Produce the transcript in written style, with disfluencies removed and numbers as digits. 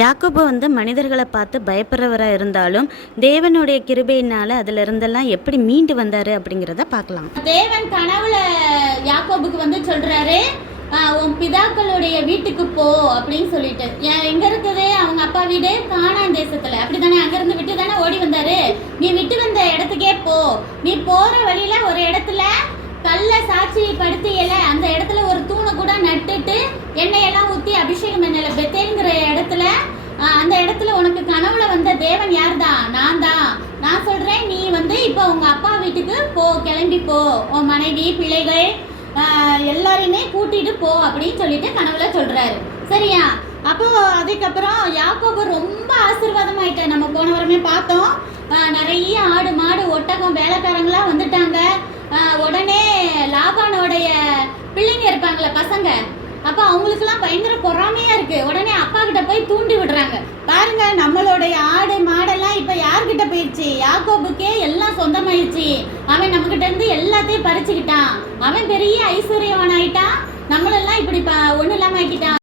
யாக்கோபு மனிதர்களை பார்த்து பயப்படுறவராக இருந்தாலும் தேவனுடைய கிருபையினால் அதில் இருந்தெல்லாம் எப்படி மீண்டு வந்தார் அப்படிங்கிறத பார்க்கலாம். தேவன் கனவுல யாக்கோபுக்கு சொல்கிறாரு, உன் பிதாக்களுடைய வீட்டுக்கு போ அப்படின்னு சொல்லிட்டு. எங்கே இருக்குது அவங்க அப்பா வீடு? கானான் தேசத்தில். அப்படி தானே? அங்கேருந்து விட்டு தானே ஓடி வந்தார். நீ விட்டு வந்த இடத்துக்கே போ. நீ போகிற வழியில் ஒரு இடத்துல கல்லை சாட்சி படுத்தியல, அந்த இடத்துல ஒரு தூணை கூட நட்டுட்டு எண்ணெயெல்லாம் ஊற்றி அபிஷேகம் பண்ணல. பெத்தேங்கிற இடத்துல, அந்த இடத்துல உனக்கு கனவுல வந்த தேவன் யார் தான்? நான் தான். நான் சொல்கிறேன், நீ இப்போ உங்கள் அப்பா வீட்டுக்கு போ, கிளம்பி போ, உன் மனைவி பிள்ளைகள் எல்லாரையுமே கூட்டிட்டு போ அப்படின்னு சொல்லிட்டு கனவுல சொல்கிறாரு. சரியா? அப்போது அதுக்கப்புறம் யாக்கோபு ரொம்ப ஆசீர்வாதமாயிட்டேன். நம்ம போன வாரமே பார்த்தோம். நிறைய ஆடு மாடு ஒட்டகம் வேலைக்காரங்களாம் வந்துட்டாங்க. உடனே லாபானோடைய பிள்ளைங்க இருப்பாங்களே பசங்க, அப்போ அவங்களுக்குலாம் பயங்கர பொறாமையாக இருக்குது. உடனே அப்பா கிட்ட போய் தூண்டி விடுறாங்க. பாருங்க, நம்மளுடைய ஆடு மாடெல்லாம் இப்போ யார்கிட்ட போயிடுச்சு? யாக்கோபுக்கே எல்லாம் சொந்தமாயிடுச்சு. அவன் நம்மகிட்ட இருந்து எல்லாத்தையும் பறிச்சுக்கிட்டான். அவன் பெரிய ஐஸ்வர்யவன் ஆயிட்டான். நம்மளெல்லாம் இப்படி ஒன்றும் இல்லாமல் ஆக்கிட்டான்.